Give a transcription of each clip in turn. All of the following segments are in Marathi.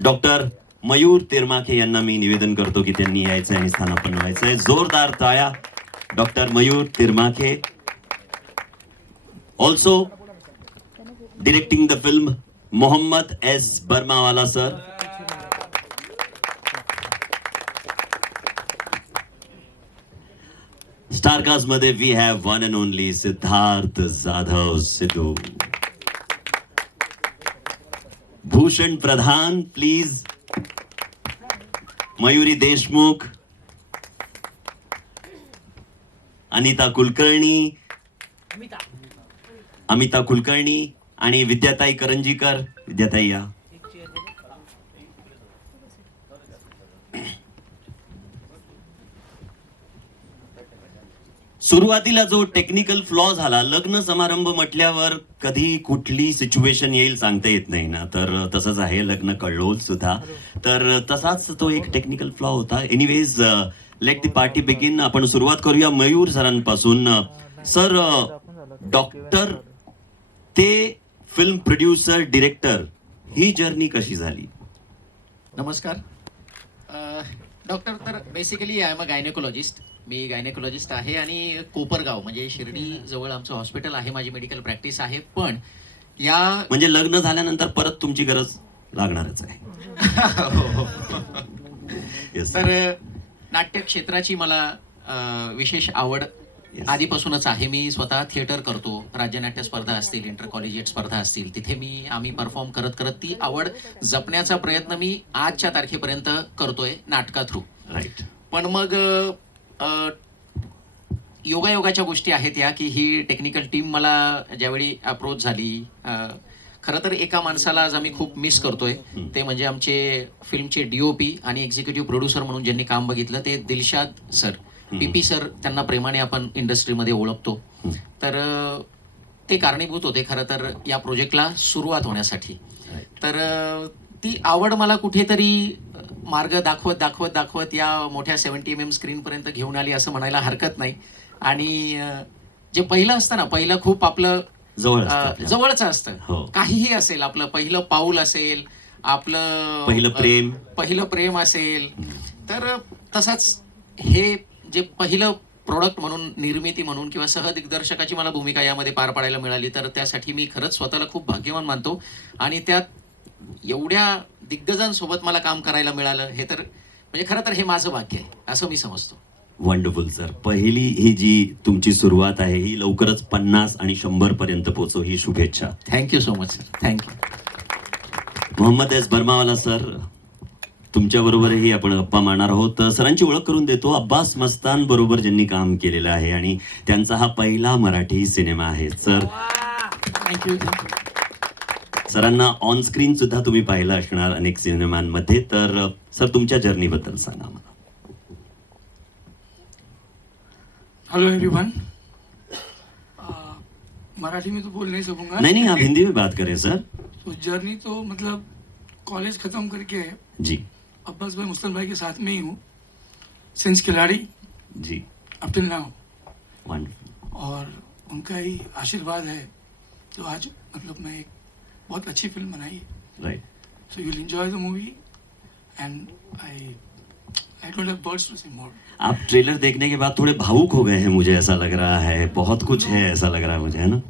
डॉक्टर मयूर तिरमाखे यांना मी निवेदन करतो की त्यांनी यायचं आणि स्थानापन्न व्हायचंय जोरदार ताया doctor Mayur Tirmakhe also directing the film Mohammad S Barmawala sir. स्टारकास्टमध्ये we have one and only Siddharth Jadhav Siddhu. Bhushan Pradhan please Mayuri Deshmukh. Anita Kulkarni. Amita Kulkarni आणि विद्याताई करंजीकर. विद्याताई या. सुरुवातीला जो टेक्निकल फ्लॉ झाला लग्न समारंभ म्हटल्यावर कधी कुठली सिच्युएशन येईल सांगता येत नाही ना. तर तसंच आहे लग्न कळलो सुद्धा. तर तसाच तो एक टेक्निकल फ्लॉ होता. Anyways let the party begin आपण सुरुवात करूया मयूर सरांपासून. सर डॉक्टर ते फिल्म प्रोड्युसर डिरेक्टर ही जर्नी कशी झाली? नमस्कार. डॉक्टर तर basically I am a gynaecologist me gynaecologist आहे आणि कोपरगाव म्हणजे शिर्डी जवळ आमचं हॉस्पिटल आहे माझी मेडिकल प्रॅक्टिस आहे. पण या म्हणजे लग्न झाल्यानंतर परत तुमची गरज लागणारच आहे. तर नाट्य क्षेत्राची मला विशेष आवड Yes. आधीपासूनच आहे. मी स्वतः थिएटर करतो. राज्यनाट्य स्पर्धा असतील इंटर कॉलेजिएट स्पर्धा असतील तिथे मी आम्ही परफॉर्म करत करत ती आवड जपण्याचा प्रयत्न मी आजच्या तारखेपर्यंत करतोय नाटका थ्रू राईट पण मग योगायोगाच्या गोष्टी आहेत या की ही टेक्निकल टीम मला ज्यावेळी अप्रोच झाली खरं तर एका माणसाला आज आम्ही खूप मिस करतोय. ते म्हणजे आमचे फिल्मचे डीओपी आणि एक्झिक्युटिव्ह प्रोड्युसर म्हणून ज्यांनी काम बघितलं ते दिलशाद सर. पीपी सर त्यांना प्रेमाने आपण इंडस्ट्रीमध्ये ओळखतो. तर ते कारणीभूत होते खरं तर या प्रोजेक्टला सुरुवात होण्यासाठी तर ती आवड मला कुठेतरी मार्ग दाखवत दाखवत दाखवत या मोठ्या सेव्हन्टी एम एम स्क्रीनपर्यंत घेऊन आली असं म्हणायला हरकत नाही आणि जे पहिलं असतं ना पहिलं खूप आपलं जवळ. जवळचं असतं हो. काहीही असेल आपलं पहिलं पाऊल असेल आपलं पहिलं प्रेम. पहिलं प्रेम असेल तर तसाच हे जे पहिलं प्रोडक्ट म्हणून निर्मिती म्हणून किंवा सहदिग्दर्शकाची मला भूमिका यामध्ये पार पाडायला मिळाली तर त्यासाठी मी खरंच स्वतःला खूप भाग्यवान मानतो आणि त्यात एवढ्या दिग्गजांसोबत मला काम करायला मिळालं हे तर म्हणजे खरं तर हे माझं भाग्य आहे असं मी समजतो. वंडरफुल सर पहिली ही जी तुमची सुरुवात आहे ही लवकरच पन्नास आणि शंभर पर्यंत पोहोचो ही शुभेच्छा. Thank you so much sir thank you Mohammad S Barmawala sir तुमच्या बरोबरही आपण गप्पा मारणार आहोत. सरांची ओळख करून देतो अब्बास मस्तान बरोबर ज्यांनी काम केलेलं आहे आणि त्यांचा हा पहिला मराठी सिनेमा आहे सर थँक्यू सरांना ऑन स्क्रीन सुद्धा तुम्ही पाहिलं असणार अनेक सिनेमांमध्ये. तर सर तुमच्या जर्नी बद्दल सांगा मला. हेलो एवरीवन मराठी में तो बोल नहीं सकूंगा नहीं नहीं आप हिंदी में बात करें सर. तो जर्नी तो मतलब कॉलेज खत्म करके जी. अब्बास भाई मुस्तल भाई के साथ में ही हूँ. सिंस खिलाड़ी. जी. अब टिल नाउ और उनका ही आशीर्वाद है. तो आज मतलब मैं एक बहुत अच्छी फ़िल्म बनाई है। Right so you will enjoy the movie and I आप ट्रेलर देखने के बाद थोड़े भावुक हो गए हैं मुझे ऐसा लग रहा है। बहुत कुछ है ऐसा लग रहा है मुझे है ना?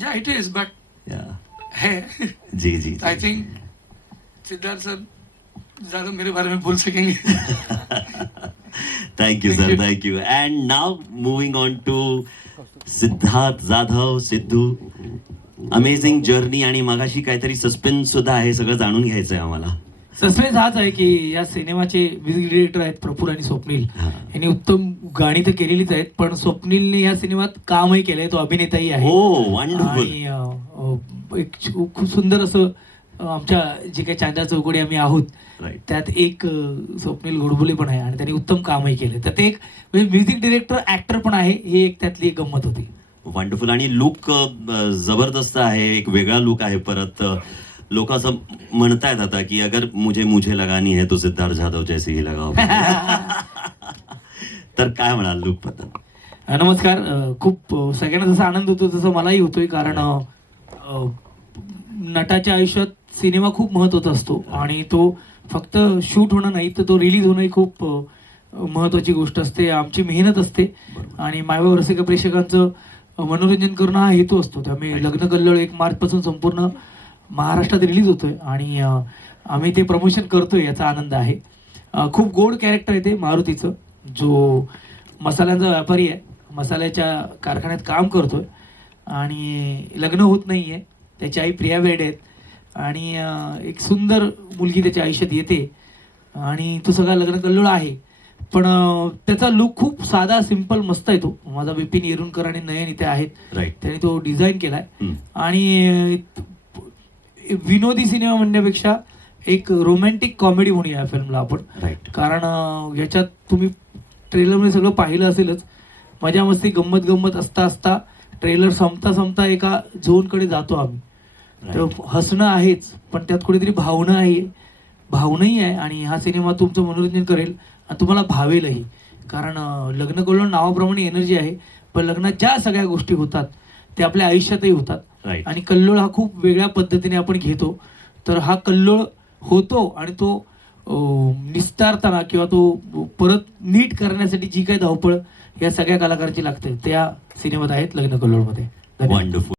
या इट इज़ बट है। जी, जी आई थिंक सिद्धार्थ सर ज़्यादा मेरे बारे में बोल सकेंगे। Thank you sir thank you and now moving on to Siddharth Jadhav Siddhu amazing journey आणि मगाशी काहीतरी सस्पेन्स सुद्धा आहे सगळं जाणून घ्यायचं आहे आम्हाला. सस्पेन्स हाच आहे की या सिनेमाचे म्युझिक डिरेक्टर आहेत प्रफुल आणि स्वप्नील. यांनी उत्तम गाणी तर केलेलीच आहेत पण स्वप्नीलने या सिनेमात कामही केलंय तो अभिनेताही आहे. हो आणि एक खूप सुंदर असं आमच्या जे काही चांदा चौकडी आम्ही आहोत त्यात एक स्वप्नील गोडबोले पण आहे आणि त्यांनी उत्तम कामही केले तर ते एक म्हणजे म्युझिक डिरेक्टर ऍक्टर पण आहे ही एक त्यातली एक गंमत होती. वंडरफुल आणि लुक जबरदस्त आहे एक वेगळा लुक आहे परत लोक असं म्हणतायत आता की अगर मुझे मुझे लगानी है तो सिद्धार्थ जाधव जैसे ही लगाओ. तर काय म्हणाल लुकबद्दल? नमस्कार. खूप सगळ्यांना जसा आनंद होतो तसा मलाही होतोय कारण नटाच्या आयुष्यात सिनेमा खूप महत्त्वाचा असतो आणि तो फक्त शूट होणं नाही तर तो रिलीज होणं ही खूप महत्वाची गोष्ट असते. आमची मेहनत असते. आणि मायबाब रसिक प्रेक्षकांचं मनोरंजन करणं हा हेतू असतो. त्यामुळे लग्न कल्लोळ एक मार्चपासून संपूर्ण महाराष्ट्रात रिलीज होतोय आणि आम्ही ते प्रमोशन करतोय याचा आनंद आहे. खूप गोड कॅरेक्टर आहे ते मारुतीचं जो मसाल्यांचा व्यापारी आहे. मसाल्याच्या कारखान्यात काम करतोय आणि लग्न होत नाही आहे त्याची आई प्रिया बेर्डे आहेत. आणि एक सुंदर मुलगी त्याच्या आयुष्यात येते. आणि तो सगळा लग्न कल्लोळ आहे. पण त्याचा लुक खूप साधा सिंपल मस्त आहे तो. माझा विपिन येरुणकर आणि नयन इथे आहेत. राईट त्याने तो डिझाईन केलाय. आणि विनोदी सिनेमा म्हणण्यापेक्षा एक रोमॅन्टिक कॉमेडी म्हणूया या फिल्मला आपण. राईट कारण याच्यात तुम्ही ट्रेलरमध्ये सगळं पाहिलं असेलच. मजा मस्ती गंमत गंमत असता असता ट्रेलर संपता संपता एका झोनकडे जातो आम्ही. तर हसणं आहेच पण त्यात कुठेतरी भावना आहे. भावनाही आहे आणि हा सिनेमा तुमचं मनोरंजन करेल. तुम्हाला भावेलही. कारण लग्न करून नावाप्रमाणे एनर्जी आहे पण लग्नात ज्या सगळ्या गोष्टी होतात ते आपल्या आयुष्यातही होतात. आणि कल्लोळ हा खूप वेगळ्या पद्धतीने आपण घेतो. तर हा कल्लोळ होतो आणि तो निस्तारताना किंवा तो परत नीट करण्यासाठी जी काही धावपळ या सगळ्या कलाकारांची लागते त्या सिनेमात आहेत लग्न कल्लोळमध्ये. वंडरफुल